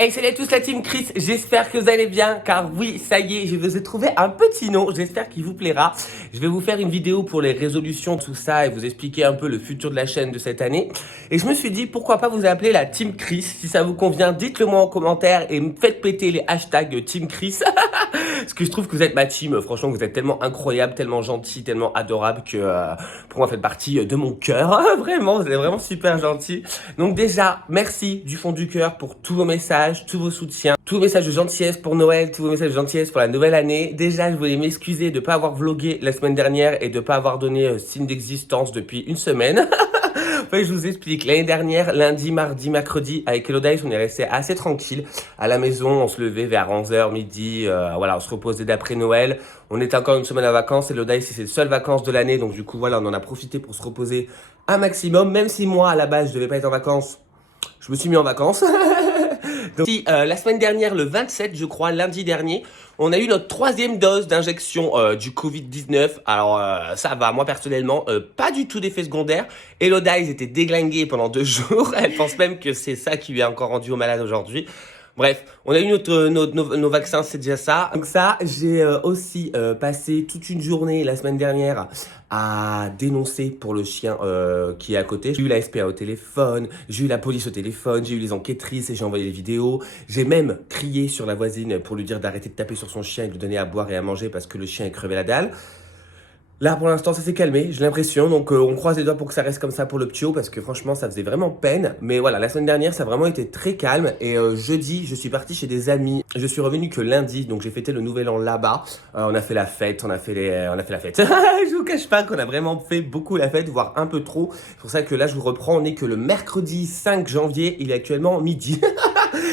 Hey, salut à tous la team Chris, j'espère que vous allez bien, car oui, ça y est, je vous ai trouvé un petit nom, j'espère qu'il vous plaira. Je vais vous faire une vidéo pour les résolutions, tout ça, et vous expliquer un peu le futur de la chaîne de cette année. Et je me suis dit, pourquoi pas vous appeler la team Chris, si ça vous convient, dites-le moi en commentaire et me faites péter les hashtags team Chris. Parce que je trouve que vous êtes ma team, franchement, vous êtes tellement incroyable, tellement gentil, tellement adorable que pour moi, vous faites partie de mon cœur. Vraiment, vous êtes vraiment super gentil. Donc déjà, merci du fond du cœur pour tous vos messages, tous vos soutiens, tous vos messages de gentillesse pour Noël, tous vos messages de gentillesse pour la nouvelle année. Déjà, je voulais m'excuser de ne pas avoir vlogué la semaine dernière et de ne pas avoir donné signe d'existence depuis une semaine. Enfin, je vous explique. L'année dernière, lundi, mardi, mercredi, avec Elodice, on est resté assez tranquille à la maison. On se levait vers 11h, midi. Voilà, on se reposait d'après Noël. On était encore une semaine à vacances. Elodice, c'est ses seules vacances de l'année. Donc, du coup, voilà, on en a profité pour se reposer un maximum. Même si moi, à la base, je devais pas être en vacances, je me suis mis en vacances. Donc, si, la semaine dernière, le 27, je crois, lundi dernier, on a eu notre 3e dose d'injection du Covid-19. Alors, ça va, moi personnellement, pas du tout d'effet secondaire. Elodice était déglinguée pendant 2 jours. Elle pense même que c'est ça qui lui a encore rendu au malade aujourd'hui. Bref, on a eu nos vaccins, c'est déjà ça. Donc ça, j'ai aussi passé toute une journée la semaine dernière à dénoncer pour le chien qui est à côté. J'ai eu la SPA au téléphone, j'ai eu la police au téléphone, j'ai eu les enquêtrices et j'ai envoyé les vidéos. J'ai même crié sur la voisine pour lui dire d'arrêter de taper sur son chien et de lui donner à boire et à manger parce que le chien est crevé la dalle. Là, pour l'instant, ça s'est calmé, j'ai l'impression. Donc, on croise les doigts pour que ça reste comme ça pour le ptio parce que franchement, ça faisait vraiment peine. Mais voilà, la semaine dernière, ça a vraiment été très calme. Et jeudi, je suis parti chez des amis. Je suis revenu que lundi, donc j'ai fêté le nouvel an là-bas. On a fait la fête, on a fait la fête. Je vous cache pas qu'on a vraiment fait beaucoup la fête, voire un peu trop. C'est pour ça que là, je vous reprends. On est que le mercredi 5 janvier. Il est actuellement midi.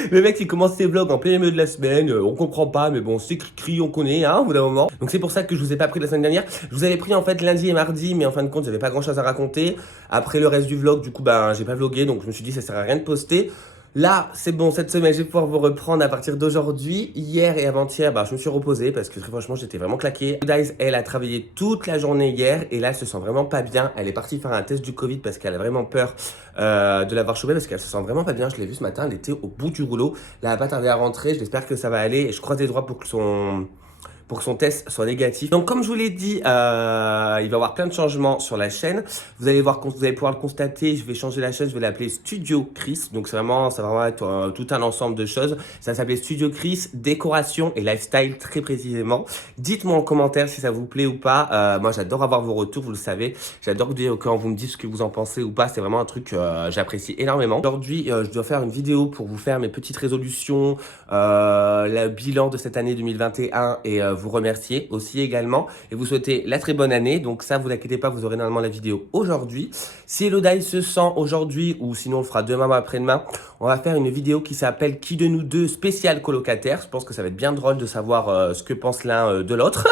Le mec il commence ses vlogs en plein milieu de la semaine, on comprend pas, mais bon, c'est cri, on connaît, hein, au bout d'un moment. Donc c'est pour ça que je vous ai pas pris la semaine dernière. Je vous avais pris en fait lundi et mardi, mais en fin de compte, j'avais pas grand chose à raconter. Après le reste du vlog, du coup, ben, j'ai pas vlogué, donc je me suis dit, ça sert à rien de poster. Là, c'est bon, cette semaine, je vais pouvoir vous reprendre à partir d'aujourd'hui. Hier et avant-hier, bah, je me suis reposé parce que très franchement, j'étais vraiment claqué. Elodice, elle a travaillé toute la journée hier et là, elle se sent vraiment pas bien. Elle est partie faire un test du Covid parce qu'elle a vraiment peur de l'avoir chopé parce qu'elle se sent vraiment pas bien. Je l'ai vu ce matin, elle était au bout du rouleau. Là, elle va pas tarder à rentrer. J'espère que ça va aller et je croise les doigts pour que son test soit négatif. Donc comme je vous l'ai dit, il va y avoir plein de changements sur la chaîne. Vous allez voir, vous allez pouvoir le constater, je vais changer la chaîne, je vais l'appeler Studio Chris. Donc ça va vraiment être tout un ensemble de choses. Ça va s'appeler Studio Chris, décoration et lifestyle très précisément. Dites-moi en commentaire si ça vous plaît ou pas. Moi j'adore avoir vos retours, vous le savez. J'adore quand vous me dites ce que vous en pensez ou pas. C'est vraiment un truc que j'apprécie énormément. Aujourd'hui, je dois faire une vidéo pour vous faire mes petites résolutions, le bilan de cette année 2021 et vous remercier aussi également et vous souhaiter la très bonne année. Donc ça, vous inquiétez pas, vous aurez normalement la vidéo aujourd'hui. Si Elodice se sent aujourd'hui ou sinon on le fera demain ou après-demain, on va faire une vidéo qui s'appelle Qui de nous deux spécial colocataire. Je pense que ça va être bien drôle de savoir ce que pense l'un de l'autre.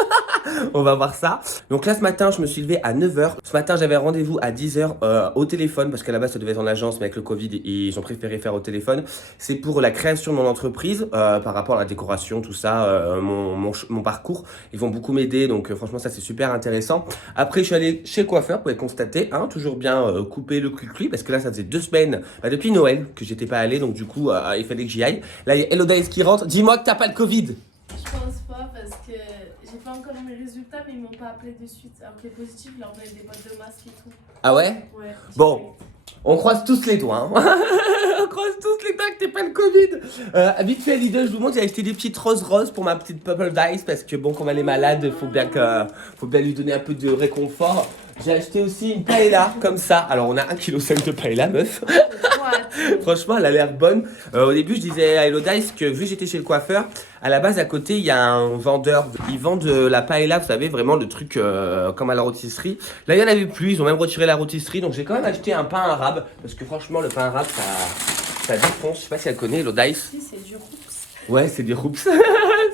On va voir ça. Donc là, ce matin, je me suis levé à 9h. Ce matin, j'avais rendez-vous à 10h au téléphone parce qu'à la base, ça devait être en agence, mais avec le Covid, ils ont préféré faire au téléphone. C'est pour la création de mon entreprise par rapport à la décoration, tout ça, mon parcours. Ils vont beaucoup m'aider, donc franchement, ça, c'est super intéressant. Après, je suis allé chez le coiffeur, vous pouvez constater, hein, toujours bien couper le cri-cri parce que là, ça faisait 2 semaines, depuis Noël, que j'étais pas allé, donc du coup, il fallait que j'y aille. Là, il y a Elodice qui rentre. Dis-moi que t'as pas le Covid. Je pense pas parce que j'ai pas encore mes résultats mais ils m'ont pas appelé de suite. Alors que les positifs, ils leur donnent des boîtes de masques et tout. Ah ouais? Ouais. Bon, on croise tous les doigts. Hein. On croise tous les doigts que t'aies pas le Covid. Vite fait, Lidl, je vous montre, j'ai acheté des petites roses pour ma petite Purple Dice parce que bon, comme elle est malade, faut bien lui donner un peu de réconfort. J'ai acheté aussi une paella comme ça. Alors, on a 1,5 kg de paella, meuf. Franchement, elle a l'air bonne. Au début, je disais à Elodice que vu que j'étais chez le coiffeur, à la base, à côté, il y a un vendeur. Ils vendent de la paella, vous savez, vraiment le truc comme à la rôtisserie. Là, il n'y en avait plus. Ils ont même retiré la rôtisserie. Donc, j'ai quand même acheté un pain arabe. Parce que franchement, le pain arabe, ça défonce. Je sais pas si elle connaît, Elodice. Si, c'est du roups. Ouais, c'est du roups.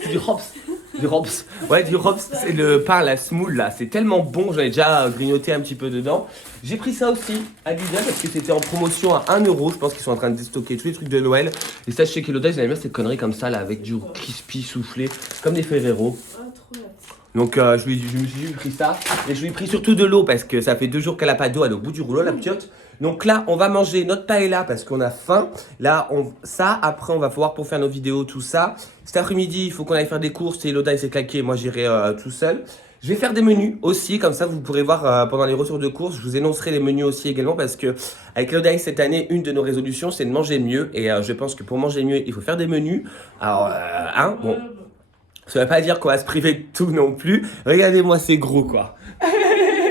C'est du hops. Du Robs. Ouais, du Robs, c'est le pain à la semoule là. C'est tellement bon, j'en ai déjà grignoté un petit peu dedans. J'ai pris ça aussi à Lidl parce que c'était en promotion à 1 €. Je pense qu'ils sont en train de déstocker tous les trucs de Noël. Et ça, chez Elodice, j'aime bien ces conneries comme ça là, avec du crispy soufflé. C'est comme des Ferrero. Ah, trop là. Donc je me suis pris ça. Et je lui ai pris surtout de l'eau parce que ça fait 2 jours qu'elle a pas d'eau, elle est au bout du rouleau la petite. Donc là, on va manger notre paella parce qu'on a faim. Là, après, on va pouvoir pour faire nos vidéos, tout ça. Cet après-midi, il faut qu'on aille faire des courses. Et Loda, il s'est claqué. Moi, j'irai tout seul. Je vais faire des menus aussi, comme ça vous pourrez voir pendant les retours de courses. Je vous énoncerai les menus aussi également parce que avec Loda cette année, une de nos résolutions, c'est de manger mieux. Et je pense que pour manger mieux, il faut faire des menus. Alors, bon, ça ne veut pas dire qu'on va se priver de tout non plus. Regardez-moi, c'est gros quoi.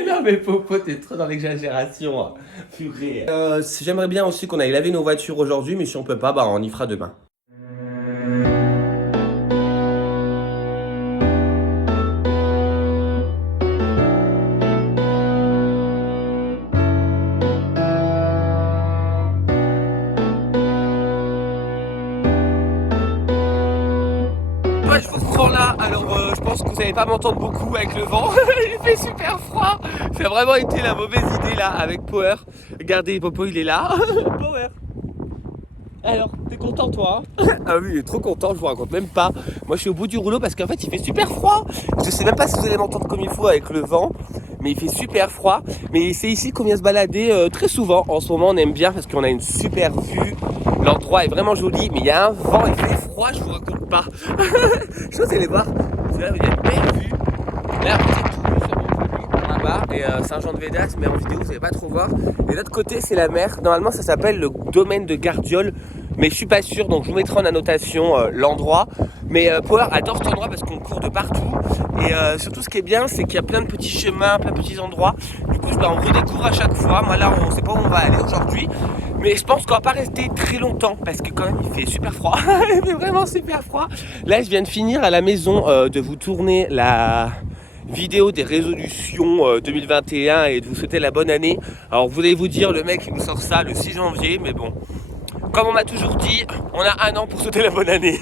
Non mais Popo, t'es trop dans l'exagération. Purée. J'aimerais bien aussi qu'on aille laver nos voitures aujourd'hui, mais si on peut pas, bah on y fera demain. Je vous reprends là, alors je pense que vous n'allez pas m'entendre beaucoup avec le vent. Il fait super froid. Ça a vraiment été la mauvaise idée là avec Power. Regardez, Popo il est là. Power. Alors, t'es content toi Ah oui, il est trop content, je vous raconte même pas. Moi je suis au bout du rouleau parce qu'en fait il fait super froid. Je sais même pas si vous allez m'entendre comme il faut avec le vent, mais il fait super froid. Mais c'est ici qu'on vient se balader très souvent. En ce moment on aime bien parce qu'on a une super vue. L'endroit est vraiment joli, mais il y a un vent, il fait froid, je vous raconte pas. Je vous allez voir, c'est là où il y a une belle vue. Là, c'est tout là-bas, et Saint-Jean-de-Védas, mais en vidéo, vous n'allez pas trop voir. Et de l'autre côté, c'est la mer. Normalement, ça s'appelle le domaine de Gardiol, mais je suis pas sûr, donc je vous mettrai en annotation l'endroit. Mais Power adore cet endroit parce qu'on court de partout. Et surtout, ce qui est bien, c'est qu'il y a plein de petits chemins, plein de petits endroits. Du coup, on redécouvre à chaque fois. Moi, là, on ne sait pas où on va aller aujourd'hui. Mais je pense qu'on va pas rester très longtemps parce que quand même il fait super froid. Il fait vraiment super froid. Là, je viens de finir à la maison de vous tourner la vidéo des résolutions 2021 et de vous souhaiter la bonne année. Alors vous allez vous dire, le mec il nous sort ça le 6 janvier, mais bon. Comme on m'a toujours dit, on a un an pour souhaiter la bonne année.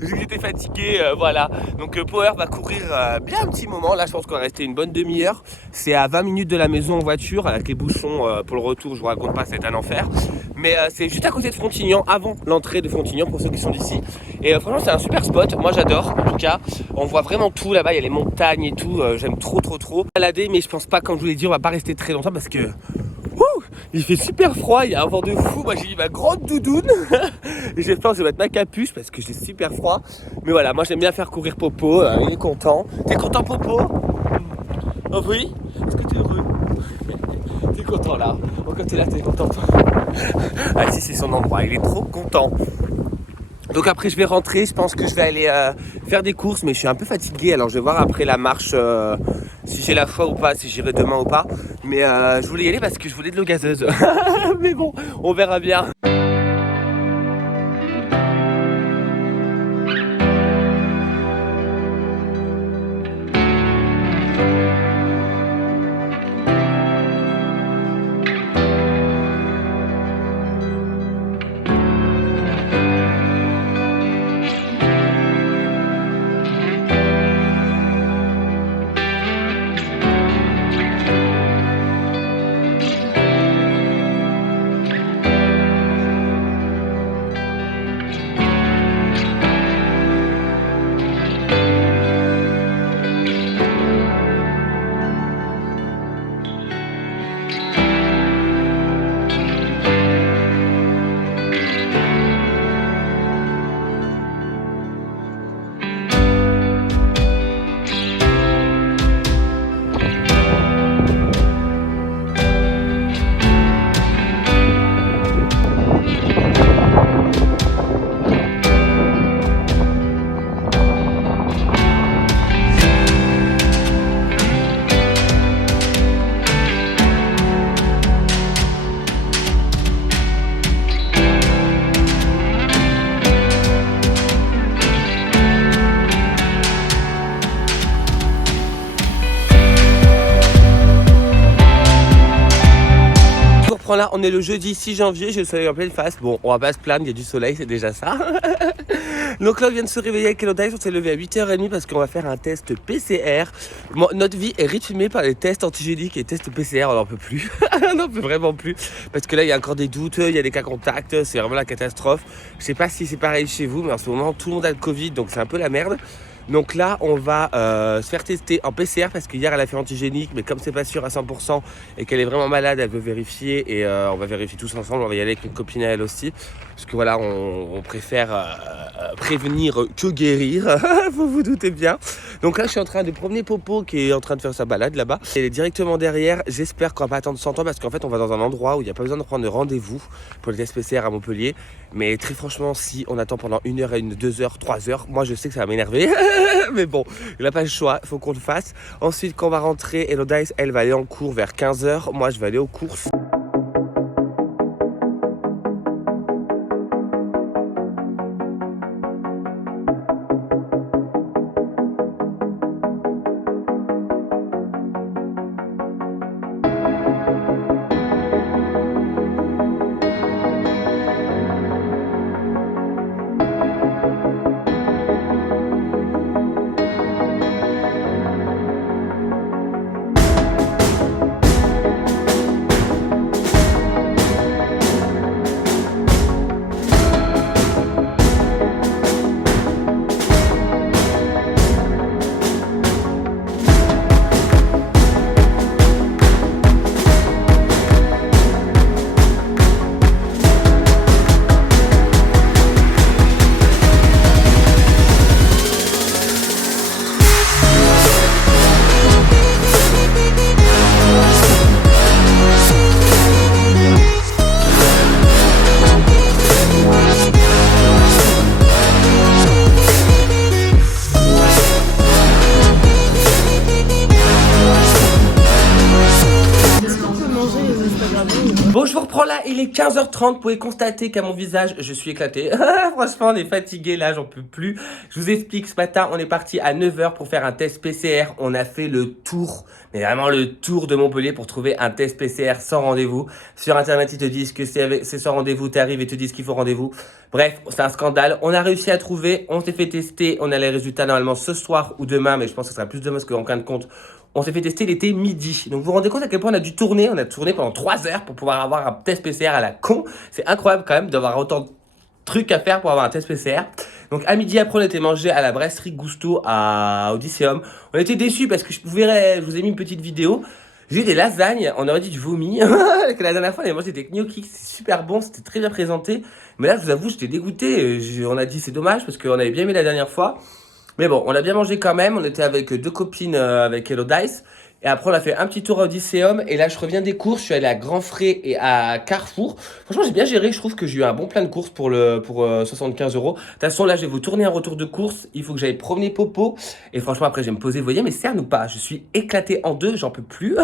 J'étais fatigué, voilà. Donc Power va courir bien un petit moment. Là, je pense qu'on va rester une bonne demi-heure. C'est à 20 minutes de la maison en voiture, avec les bouchons pour le retour. Je vous raconte pas, c'est un enfer. Mais c'est juste à côté de Frontignan, avant l'entrée de Frontignan, pour ceux qui sont d'ici. Et franchement, c'est un super spot. Moi, j'adore. En tout cas, on voit vraiment tout là-bas. Il y a les montagnes et tout. J'aime trop. Balader, mais je pense pas, comme je vous l'ai dit, on va pas rester très longtemps parce que il fait super froid, il y a un vent de fou. Moi j'ai mis ma grande doudoune. Et j'espère que je vais mettre ma capuche parce que j'ai super froid. Mais voilà, moi j'aime bien faire courir Popo, il est content. T'es content Popo? Oh oui? Est-ce que t'es heureux? T'es content là? Oh, quand t'es là, t'es content toi? Ah si, c'est son endroit, il est trop content. Donc après je vais rentrer, je pense que je vais aller faire des courses, mais je suis un peu fatigué, alors je vais voir après la marche si j'ai la foi ou pas, si j'irai demain ou pas. Mais je voulais y aller parce que je voulais de l'eau gazeuse. Mais bon, on verra bien. Là, on est le jeudi 6 janvier, j'ai le soleil en pleine face. Bon, on va pas se plaindre, il y a du soleil, c'est déjà ça. Donc là, on vient de se réveiller avec Elodie, on s'est levé à 8h30 parce qu'on va faire un test PCR. Bon, notre vie est rythmée par les tests antigéniques et tests PCR, on n'en peut plus. On n'en peut vraiment plus. Parce que là, il y a encore des doutes, il y a des cas contacts, c'est vraiment la catastrophe. Je sais pas si c'est pareil chez vous, mais en ce moment, tout le monde a le Covid, donc c'est un peu la merde. Donc là, on va se faire tester en PCR parce qu'hier, elle a fait antigénique, mais comme c'est pas sûr à 100% et qu'elle est vraiment malade, elle veut vérifier et on va vérifier tous ensemble. On va y aller avec une copine à elle aussi parce que voilà, on préfère prévenir que guérir, vous vous doutez bien. Donc là, je suis en train de promener Popo qui est en train de faire sa balade là-bas. Elle est directement derrière. J'espère qu'on va pas attendre 100 ans parce qu'en fait, on va dans un endroit où il n'y a pas besoin de prendre de rendez-vous pour les tests PCR à Montpellier. Mais très franchement, si on attend pendant 1 heure, 2 heures, 3 heures, moi je sais que ça va m'énerver. Mais bon, il n'a pas le choix, il faut qu'on le fasse. Ensuite, quand on va rentrer, Elodice, elle va aller en cours vers 15 heures. Moi, je vais aller aux courses. Bon, je vous reprends là, il est 15h30, vous pouvez constater qu'à mon visage, je suis éclaté. Franchement, on est fatigué là, j'en peux plus. Je vous explique, ce matin, on est parti à 9h pour faire un test PCR. On a fait le tour, mais vraiment le tour de Montpellier pour trouver un test PCR sans rendez-vous. Sur Internet, ils te disent que c'est sans rendez-vous, tu arrives et te disent qu'il faut rendez-vous. Bref, c'est un scandale. On a réussi à trouver, on s'est fait tester, on a les résultats normalement ce soir ou demain, mais je pense que ce sera plus demain parce qu'en fin de compte, on s'est fait tester, il était midi. Donc vous vous rendez compte à quel point on a dû tourner. On a tourné pendant 3 heures pour pouvoir avoir un test PCR à la con. C'est incroyable quand même d'avoir autant de trucs à faire pour avoir un test PCR. Donc à midi après on était mangé à la brasserie Gusto à Odysseum. On était déçus parce que je vous ai mis une petite vidéo. J'ai eu des lasagnes, on aurait dit du vomi. La dernière fois on avait mangé des gnocchis, c'est super bon, c'était très bien présenté. Mais là je vous avoue j'étais dégoûté. On a dit c'est dommage parce qu'on avait bien aimé la dernière fois. Mais bon, on a bien mangé quand même. On était avec 2 copines avec Elodice. Et après, on a fait un petit tour à Odysseum. Et là, je reviens des courses. Je suis allé à Grand Frais et à Carrefour. Franchement, j'ai bien géré. Je trouve que j'ai eu un bon plein de courses pour 75 euros. De toute façon, là, je vais vous tourner un retour de course. Il faut que j'aille promener Popo. Et franchement, après, je vais me poser. Vous voyez, mais cerne ou pas? Je suis éclaté en deux. J'en peux plus.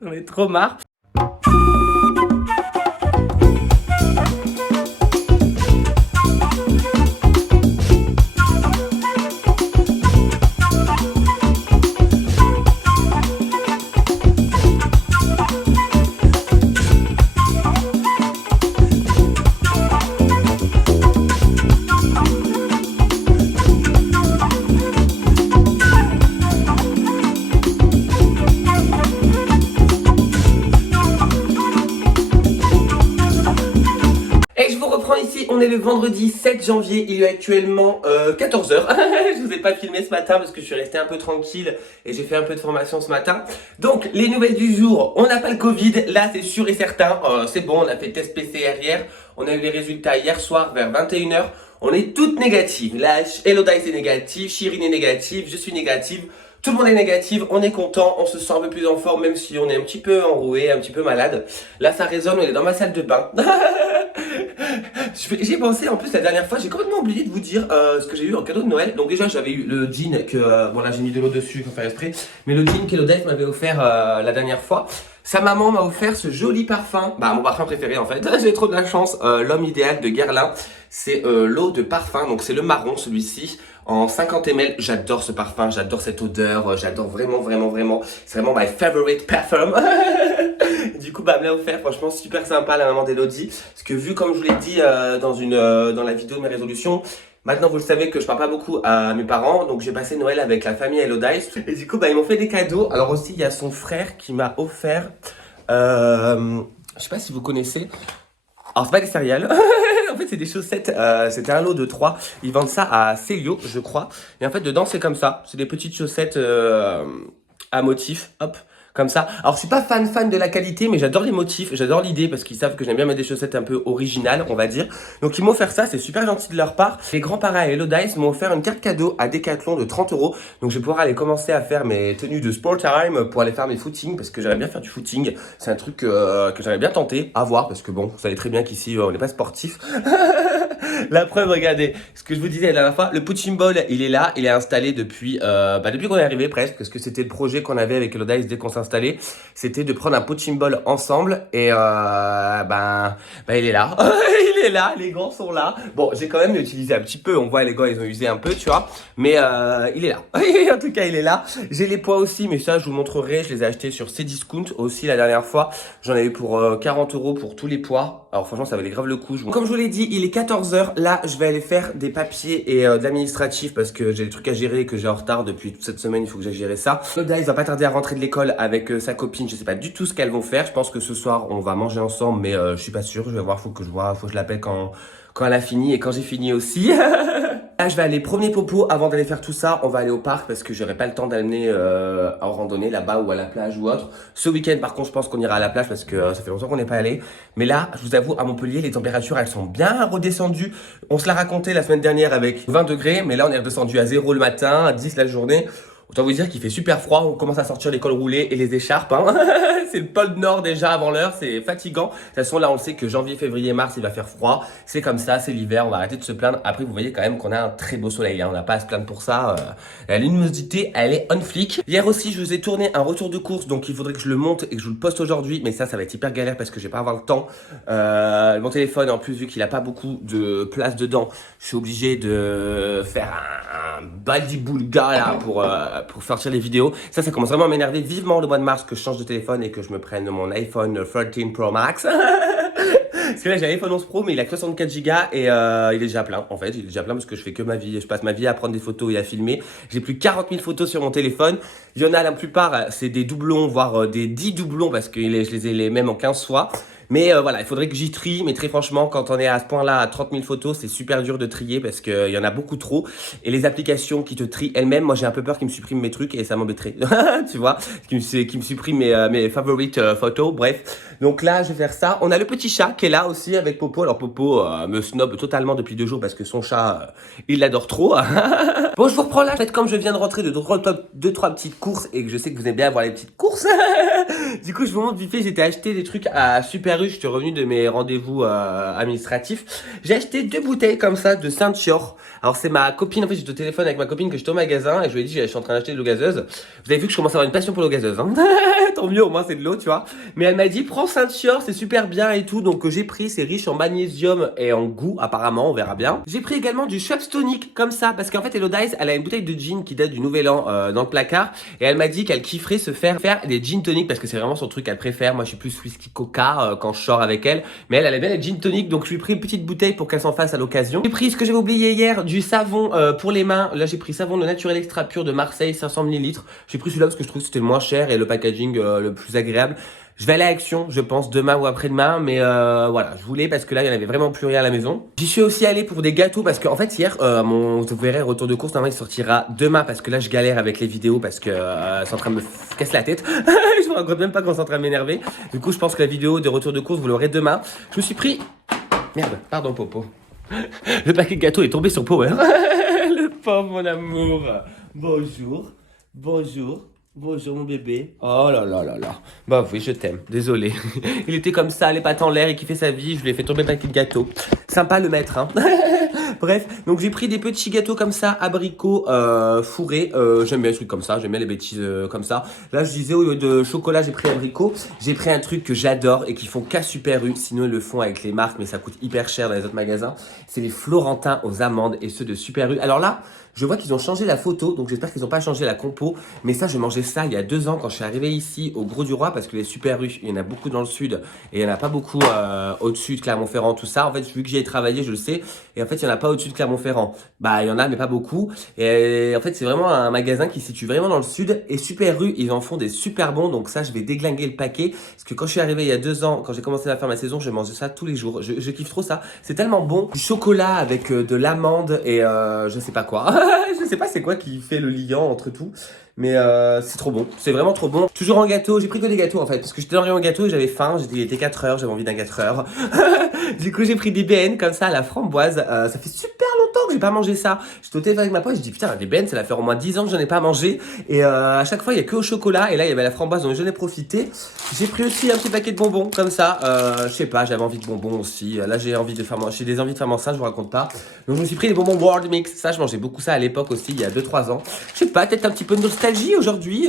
J'en ai trop marre. On est le vendredi 7 janvier, il est actuellement 14h. Je vous ai pas filmé ce matin parce que je suis resté un peu tranquille et j'ai fait un peu de formation ce matin. Donc les nouvelles du jour, on n'a pas le Covid, là c'est sûr et certain. C'est bon, on a fait test PCR hier, on a eu les résultats hier soir vers 21h. On est toutes négatives. Là, Elodice est négative, Chirine est négative, je suis négative. Tout le monde est négatif, on est content, on se sent un peu plus en forme même si on est un petit peu enroué, un petit peu malade. Là ça résonne, on est dans ma salle de bain. J'ai pensé en plus la dernière fois, j'ai complètement oublié de vous dire ce que j'ai eu en cadeau de Noël. Donc déjà j'avais eu le jean que, bon là j'ai mis de l'eau dessus, il faut faire exprès. Mais le jean qu'Elodice m'avait offert la dernière fois. Sa maman m'a offert ce joli parfum, mon parfum préféré en fait, j'ai trop de la chance, l'homme idéal de Guerlain. C'est l'eau de parfum, donc c'est le marron celui-ci, en 50 ml. J'adore ce parfum, j'adore cette odeur, j'adore vraiment, c'est vraiment my favorite perfume. Du coup, elle me l'a offert, franchement super sympa la maman d'Elodie, parce que vu comme je vous l'ai dit dans la vidéo de mes résolutions, maintenant vous le savez que je parle pas beaucoup à mes parents, donc j'ai passé Noël avec la famille Elodice. Et du coup, ils m'ont fait des cadeaux. Alors aussi, il y a son frère qui m'a offert, je sais pas si vous connaissez, alors c'est pas des céréales, En fait, c'est des chaussettes. C'était un lot de 3. Ils vendent ça à Célio, je crois. Et en fait, dedans, c'est comme ça. C'est des petites chaussettes à motifs. Hop. Comme ça. Alors, je suis pas fan de la qualité, mais j'adore les motifs, j'adore l'idée parce qu'ils savent que j'aime bien mettre des chaussettes un peu originales, on va dire. Donc, ils m'ont offert ça, c'est super gentil de leur part. Les grands-parents à Hello Dice m'ont offert une carte cadeau à Decathlon de 30 €. Donc, je vais pouvoir aller commencer à faire mes tenues de sport time pour aller faire mes footings parce que j'aimerais bien faire du footing. C'est un truc que j'aimerais bien tenter, à voir parce que bon, vous savez très bien qu'ici, on n'est pas sportif. La preuve, regardez, ce que je vous disais la dernière fois, le punching ball, il est là, il est installé depuis qu'on est arrivé presque, parce que c'était le projet qu'on avait avec Hello Dice dès qu'on s'installait, c'était de prendre un punching ball ensemble et il est là, il est là, les gants sont là. Bon, j'ai quand même utilisé un petit peu, on voit les gants, ils ont usé un peu, tu vois, mais il est là, en tout cas il est là. J'ai les poids aussi, mais ça je vous montrerai, je les ai achetés sur Cdiscount aussi la dernière fois, j'en ai eu pour 40 € pour tous les poids. Alors franchement ça valait grave le coup. Comme je vous l'ai dit, il est 14 h. Là je vais aller faire des papiers et de l'administratif parce que j'ai des trucs à gérer et que j'ai en retard depuis toute cette semaine, il faut que j'aille gérer ça. Loda il va pas tarder à rentrer de l'école avec sa copine, je sais pas du tout ce qu'elles vont faire. Je pense que ce soir on va manger ensemble mais je suis pas sûr, je vais voir, faut que je l'appelle quand elle a fini et quand j'ai fini aussi. Là, je vais aller premier popo avant d'aller faire tout ça. On va aller au parc parce que j'aurai pas le temps d'amener en randonnée là-bas ou à la plage ou autre. Ce week-end, par contre, je pense qu'on ira à la plage parce que ça fait longtemps qu'on n'est pas allé. Mais là, je vous avoue, à Montpellier, les températures, elles sont bien redescendues. On se l'a raconté la semaine dernière avec 20 degrés, mais là, on est redescendu à 0 le matin, à 10 la journée. Autant vous dire qu'il fait super froid, on commence à sortir les cols roulés et les écharpes. Hein. C'est le pôle Nord déjà avant l'heure, c'est fatigant. De toute façon, là, on sait que janvier, février, mars, il va faire froid. C'est comme ça, c'est l'hiver, on va arrêter de se plaindre. Après, vous voyez quand même qu'on a un très beau soleil. Hein. On n'a pas à se plaindre pour ça. La luminosité, elle est on flic. Hier aussi, je vous ai tourné un retour de course, donc il faudrait que je le monte et que je vous le poste aujourd'hui. Mais ça va être hyper galère parce que je vais pas avoir le temps. Mon téléphone, en plus, vu qu'il a pas beaucoup de place dedans, je suis obligé de faire un baldi-boulga là pour sortir les vidéos. Ça commence vraiment à m'énerver. Vivement le mois de mars que je change de téléphone et que je me prenne mon iPhone 13 Pro Max. Parce que là j'ai l'iPhone 11 Pro mais il a que 64 Go et il est déjà plein en fait. Il est déjà plein parce que je fais que ma vie. Je passe ma vie à prendre des photos et à filmer. J'ai plus 40 000 photos sur mon téléphone. Il y en a la plupart, c'est des doublons, voire des 10 doublons parce que je les ai les mêmes en 15 fois. Mais voilà, il faudrait que j'y trie. Mais très franchement, quand on est à ce point-là, à 30 000 photos, c'est super dur de trier parce qu'il y en a beaucoup trop. Et les applications qui te trient elles-mêmes, moi j'ai un peu peur qu'ils me suppriment mes trucs et ça m'embêterait. Tu vois, qui me suppriment mes favorites photos. Bref, donc là, je vais faire ça. On a le petit chat qui est là aussi avec Popo. Alors Popo me snob totalement depuis 2 jours parce que son chat, il l'adore trop. Bon, je vous reprends là. En fait, comme je viens de rentrer de 2-3 petites courses et que je sais que vous aimez bien voir les petites courses, du coup, je vous montre vite fait. J'étais acheté des trucs à Super U. Je suis revenu de mes rendez-vous administratifs. J'ai acheté 2 bouteilles comme ça de Saint-Chior. Alors, c'est ma copine. En fait, j'étais au téléphone avec ma copine que j'étais au magasin et je lui ai dit, je suis en train d'acheter de l'eau gazeuse. Vous avez vu que je commence à avoir une passion pour l'eau gazeuse. Hein. Tant mieux, au moins, c'est de l'eau, tu vois. Mais elle m'a dit, prends Saint-Chior, c'est super bien et tout. Donc, j'ai pris. C'est riche en magnésium et en goût, apparemment. On verra bien. J'ai pris également du Schweppes tonic comme ça parce qu'en fait, Hello Dice, elle a une bouteille de gin qui date du Nouvel An dans le placard et elle m'a dit qu'elle kifferait se faire des gin tonic parce que c'est vraiment son truc qu'elle préfère. Moi, je suis plus whisky coca quand je sors avec elle, mais elle aime bien les gin tonic, donc je lui ai pris une petite bouteille pour qu'elle s'en fasse à l'occasion. J'ai pris ce que j'avais oublié hier, du savon pour les mains. Là, j'ai pris savon de naturel extra pur de Marseille, 500 ml. J'ai pris celui-là parce que je trouve que c'était le moins cher et le packaging le plus agréable. Je vais aller à Action, je pense, demain ou après-demain, mais voilà, je voulais parce que là, il n'y en avait vraiment plus rien à la maison. J'y suis aussi allé pour des gâteaux parce qu'en fait, hier, vous verrez, retour de course, normalement, il sortira demain parce que là, je galère avec les vidéos parce que c'est en train de me casser la tête. Je me rends compte même pas quand c'est en train de m'énerver. Du coup, je pense que la vidéo de retour de course, vous l'aurez demain. Je me suis pris... Merde, pardon, Popo. Le paquet de gâteaux est tombé sur Power. Le pauvre, mon amour. Bonjour, bonjour. Bonjour mon bébé. Oh là là là là. Bah oui, je t'aime. Désolé. Il était comme ça, les pattes en l'air, il kiffait sa vie. Je lui ai fait tomber le paquet de gâteaux. Sympa le maître, hein. Bref, donc j'ai pris des petits gâteaux comme ça, abricots fourrés. J'aime bien les trucs comme ça, j'aime bien les bêtises comme ça. Là, je disais, au lieu de chocolat, j'ai pris abricots. J'ai pris un truc que j'adore et qu'ils font qu'à Super U. Sinon, ils le font avec les marques, mais ça coûte hyper cher dans les autres magasins. C'est les Florentins aux amandes et ceux de Super U. Alors là, je vois qu'ils ont changé la photo, donc j'espère qu'ils n'ont pas changé la compo. Mais ça, je mangeais ça il y a 2 ans quand je suis arrivé ici au Gros du Roi, parce que les Super U, il y en a beaucoup dans le sud et il n'y en a pas beaucoup au-dessus de Clermont-Ferrand, tout ça. En fait, vu que j'y ai travaillé, je le sais. Et en fait, il y en a a pas au-dessus de Clermont-Ferrand. Bah, il y en a, mais pas beaucoup. Et en fait, c'est vraiment un magasin qui se situe vraiment dans le sud. Et Super Rue, ils en font des super bons. Donc ça, je vais déglinguer le paquet. Parce que quand je suis arrivé il y a 2 ans, quand j'ai commencé à faire ma saison, je mangeais ça tous les jours. Je kiffe trop ça. C'est tellement bon. Du chocolat avec de l'amande et je sais pas quoi. Je sais pas c'est quoi qui fait le liant entre tout. Mais c'est trop bon, c'est vraiment trop bon. Toujours en gâteau, j'ai pris que des gâteaux en fait. Parce que j'étais dans le rayon gâteau et j'avais faim. Il était 4h, j'avais envie d'un 4h. Du coup, j'ai pris des BN comme ça à la framboise. Ça fait super longtemps que j'ai pas mangé ça. J'étais au téléphone avec ma pote, je dis putain, des BN, ça va faire au moins 10 ans que j'en ai pas mangé. Et à chaque fois, il y a que au chocolat. Et là, il y avait la framboise, donc j'en ai profité. J'ai pris aussi un petit paquet de bonbons comme ça. Je sais pas, j'avais envie de bonbons aussi. Là, j'ai des envies de faire ça, je vous raconte pas. Donc, je me suis pris les bonbons World Mix. Ça, je mangeais beaucoup ça à l'époque aussi, il y a 2-3 ans. Je sais pas, peut-être un petit peu de nostalgie aujourd'hui.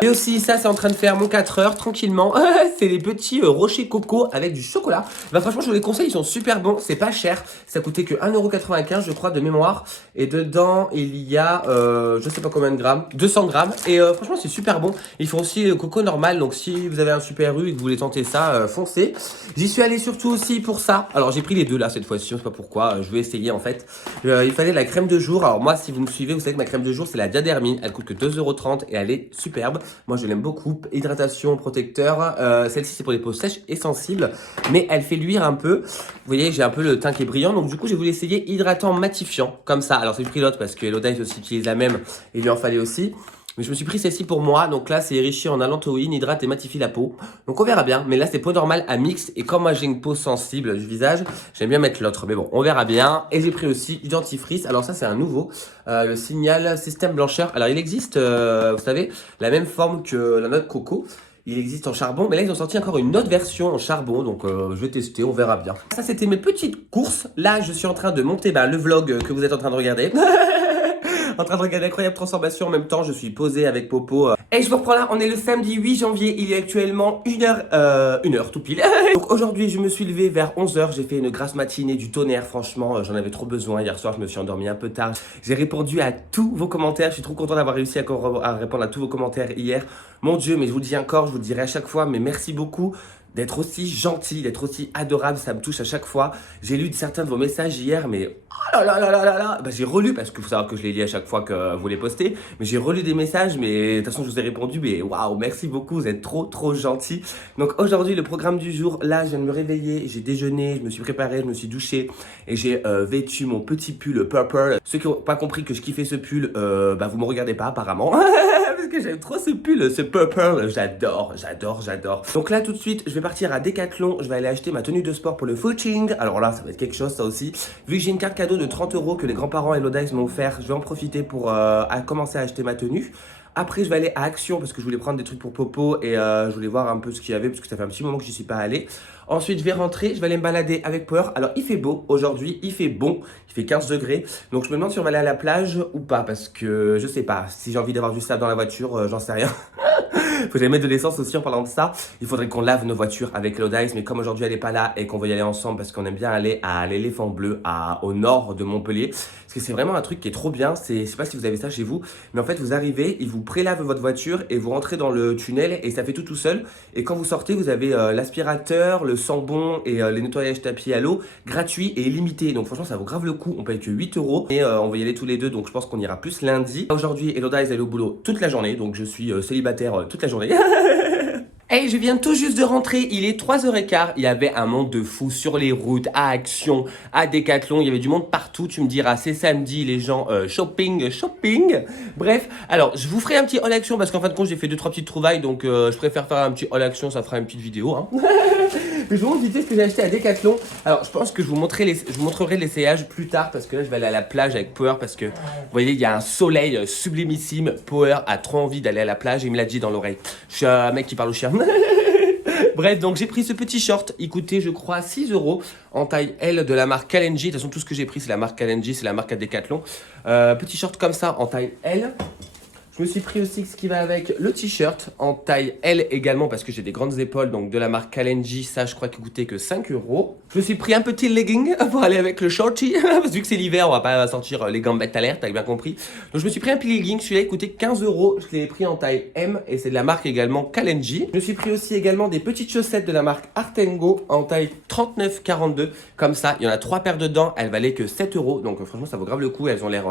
Et aussi, ça, c'est en train de faire mon 4 heures tranquillement. C'est les petits rochers coco avec du chocolat. Bah, franchement, je vous les conseille, ils sont super bons. C'est pas cher. Ça coûtait que 1,95 €, je crois, de mémoire. Et dedans, il y a, je sais pas combien de grammes, 200 grammes. Et franchement, c'est super bon. Ils font aussi le coco normal. Donc, si vous avez un Super U et que vous voulez tenter ça, foncez. J'y suis allé surtout aussi pour ça. Alors, j'ai pris les deux là cette fois-ci. Je sais pas pourquoi. Je vais essayer en fait. Il fallait de la crème de jour. Alors, moi, si vous me suivez, vous savez que ma crème de jour, c'est la Diadermine. Elle coûte que 2,30 € et elle est superbe. Moi, je l'aime beaucoup. Hydratation, protecteur. Celle-ci, c'est pour les peaux sèches et sensibles. Mais elle fait luire un peu. Vous voyez, j'ai un peu le teint qui est brillant. Donc, du coup, j'ai voulu essayer hydratant matifiant. Comme ça. Alors, c'est pris l'autre parce que Elodice aussi utilise la même. Il lui en fallait aussi. Mais je me suis pris celle-ci pour moi. Donc là, c'est enrichi en allantoïne, hydrate et matifie la peau. Donc on verra bien. Mais là, c'est peau normale à mixte. Et comme moi, j'ai une peau sensible du visage, j'aime bien mettre l'autre. Mais bon, on verra bien. Et j'ai pris aussi du dentifrice. Alors ça, c'est un nouveau. Le Signal Système Blancheur. Alors il existe, vous savez, la même forme que la noix de coco. Il existe en charbon, mais là ils ont sorti encore une autre version en charbon, donc je vais tester, on verra bien. Ça c'était mes petites courses. Là je suis en train de monter le vlog que vous êtes en train de regarder. En train de regarder Incroyable Transformation en même temps, je suis posé avec Popo. Et je vous reprends là, on est le samedi 8 janvier, il est actuellement 1h tout pile. Donc aujourd'hui je me suis levé vers 11h, j'ai fait une grasse matinée du tonnerre, franchement j'en avais trop besoin. Hier soir je me suis endormi un peu tard. J'ai répondu à tous vos commentaires, je suis trop content d'avoir réussi à répondre à tous vos commentaires hier. Mon Dieu, mais je vous le dis encore, je vous le dirai à chaque fois, mais merci beaucoup d'être aussi gentil, d'être aussi adorable, ça me touche à chaque fois. J'ai lu certains de vos messages hier, mais oh là là là là là là, bah, j'ai relu, parce qu'il faut savoir que je les lis à chaque fois que vous les postez, mais j'ai relu des messages, mais de toute façon je vous ai répondu, mais waouh, merci beaucoup, vous êtes trop trop gentils. Donc aujourd'hui, le programme du jour, là je viens de me réveiller, j'ai déjeuné, je me suis préparé, je me suis douché, et j'ai vêtu mon petit pull purple. Ceux qui n'ont pas compris que je kiffais ce pull, bah vous me regardez pas apparemment, parce que j'aime trop ce pull, ce purple, j'adore, j'adore, j'adore. Donc là tout de suite, je vais partir à Decathlon, je vais aller acheter ma tenue de sport pour le footing. Alors là, ça va être quelque chose ça aussi. Vu que j'ai une carte cadeau de 30 € que les grands-parents Elodice m'ont offert, je vais en profiter pour commencer à acheter ma tenue. Après, je vais aller à Action parce que je voulais prendre des trucs pour Popo et je voulais voir un peu ce qu'il y avait parce que ça fait un petit moment que je n'y suis pas allé. Ensuite, je vais rentrer, je vais aller me balader avec Power. Alors, il fait beau aujourd'hui, il fait bon, il fait 15 degrés. Donc, je me demande si on va aller à la plage ou pas parce que je sais pas. Si j'ai envie d'avoir du sable dans la voiture, j'en sais rien. Faut que j'aille mettre de l'essence aussi en parlant de ça. Il faudrait qu'on lave nos voitures avec Elodice, mais comme aujourd'hui elle est pas là et qu'on va y aller ensemble parce qu'on aime bien aller à l'Éléphant Bleu, au nord de Montpellier. Parce que c'est vraiment un truc qui est trop bien. Je sais pas si vous avez ça chez vous, mais en fait vous arrivez, ils vous prélavent votre voiture et vous rentrez dans le tunnel et ça fait tout seul. Et quand vous sortez, vous avez l'aspirateur, le sambon et les nettoyages tapis à l'eau gratuits et illimités. Donc franchement ça vaut grave le coup. On paye que 8 € et on va y aller tous les deux. Donc je pense qu'on ira plus lundi. Aujourd'hui, Elodice elle est au boulot toute la journée, donc je suis célibataire toute la journée. Hey, je viens tout juste de rentrer, il est 3h15, il y avait un monde de fou sur les routes, à Action, à Decathlon, il y avait du monde partout, tu me diras, c'est samedi, les gens shopping. Bref, alors je vous ferai un petit haul Action parce qu'en fin de compte j'ai fait 2-3 petites trouvailles, donc je préfère faire un petit haul Action, ça fera une petite vidéo. Hein. Mais je vous montre vite fait ce que j'ai acheté à Decathlon. Alors je pense que je vous montrerai l'essayage plus tard parce que là je vais aller à la plage avec Power parce que vous voyez il y a un soleil sublimissime. Power a trop envie d'aller à la plage, il me l'a dit dans l'oreille. Je suis un mec qui parle au chien. Bref, donc j'ai pris ce petit short, il coûtait je crois 6 € en taille L de la marque Kalenji. De toute façon tout ce que j'ai pris c'est la marque Kalenji, c'est la marque à Decathlon. Petit short comme ça en taille L. Je me suis pris aussi ce qui va avec le t-shirt en taille L également parce que j'ai des grandes épaules, donc de la marque Kalenji, ça je crois qu'il coûtait que 5 euros. Je me suis pris un petit legging pour aller avec le shorty, parce que vu que c'est l'hiver, on va pas sortir les gambettes à l'air, t'as bien compris. Donc je me suis pris un petit legging, celui-là il coûtait 15 euros, je l'ai pris en taille M et c'est de la marque également Kalenji. Je me suis pris aussi également des petites chaussettes de la marque Artengo en taille 39-42, comme ça, il y en a 3 paires dedans, elles valaient que 7 euros, donc franchement ça vaut grave le coup, elles ont l'air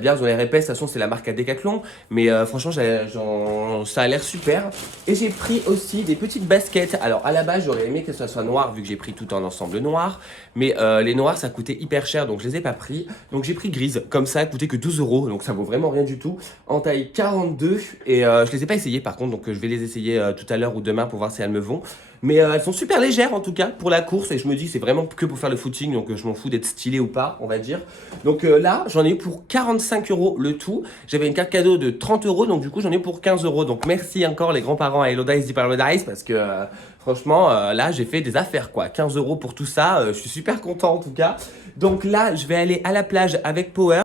bien, elles ont l'air épaisses. De toute façon, c'est la marque à Decathlon. Mais franchement, ça a l'air super. Et j'ai pris aussi des petites baskets. Alors, à la base, j'aurais aimé que ça soit noir, vu que j'ai pris tout en ensemble noir. Mais les noirs, ça coûtait hyper cher, donc je les ai pas pris. Donc, j'ai pris grise. Comme ça, coûtait que 12 euros. Donc, ça vaut vraiment rien du tout. En taille 42. Et je les ai pas essayées, par contre. Donc, je vais les essayer tout à l'heure ou demain pour voir si elles me vont. Mais elles sont super légères en tout cas pour la course et je me dis c'est vraiment que pour faire le footing donc je m'en fous d'être stylé ou pas on va dire. Donc là j'en ai eu pour 45 euros le tout. J'avais une carte cadeau de 30 euros donc du coup j'en ai eu pour 15 euros. Donc merci encore les grands-parents à Elodice Paradise parce que franchement là j'ai fait des affaires quoi. 15 euros pour tout ça, je suis super content en tout cas. Donc là je vais aller à la plage avec Power.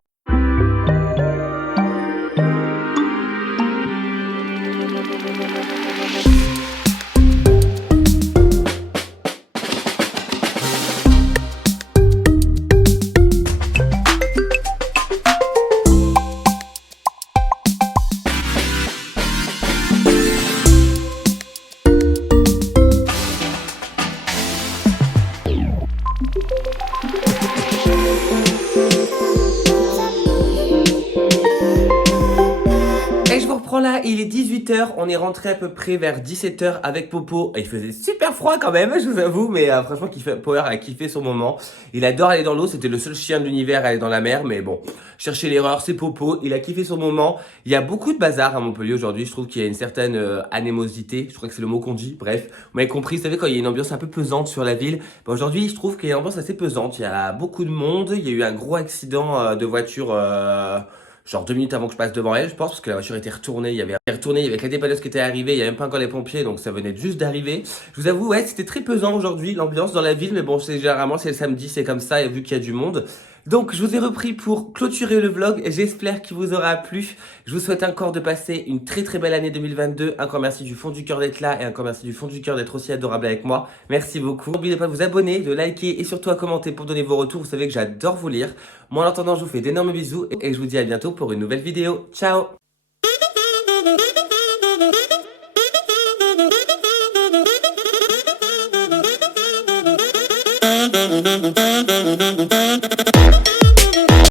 Et je vous reprends là, il est 18h, on est rentré à peu près vers 17h avec Popo. Et il faisait super froid quand même, je vous avoue, mais franchement, Power a kiffé son moment. Il adore aller dans l'eau, c'était le seul chien de l'univers à aller dans la mer, mais bon, chercher l'erreur, c'est Popo, il a kiffé son moment. Il y a beaucoup de bazar à Montpellier aujourd'hui, je trouve qu'il y a une certaine anémosité, je crois que c'est le mot qu'on dit, bref. Vous m'avez compris, vous savez, quand il y a une ambiance un peu pesante sur la ville, bah, aujourd'hui, je trouve qu'il y a une ambiance assez pesante. Il y a beaucoup de monde, il y a eu un gros accident de voiture. Genre 2 minutes avant que je passe devant elle, je pense, parce que la voiture était retournée. Il y avait que la dépanneuse qui était arrivée, il n'y avait même pas encore les pompiers, donc ça venait juste d'arriver. Je vous avoue, ouais, c'était très pesant aujourd'hui, l'ambiance dans la ville, mais bon, c'est généralement, c'est le samedi, c'est comme ça, et vu qu'il y a du monde. Donc, je vous ai repris pour clôturer le vlog, et j'espère qu'il vous aura plu. Je vous souhaite encore de passer une très très belle année 2022. Encore merci du fond du cœur d'être là, et encore merci du fond du cœur d'être aussi adorable avec moi. Merci beaucoup. N'oubliez pas de vous abonner, de liker, et surtout à commenter pour donner vos retours. Vous savez que j'adore vous lire. Moi, en attendant, je vous fais d'énormes bisous, et je vous dis à bientôt pour une nouvelle vidéo. Ciao! Thank you.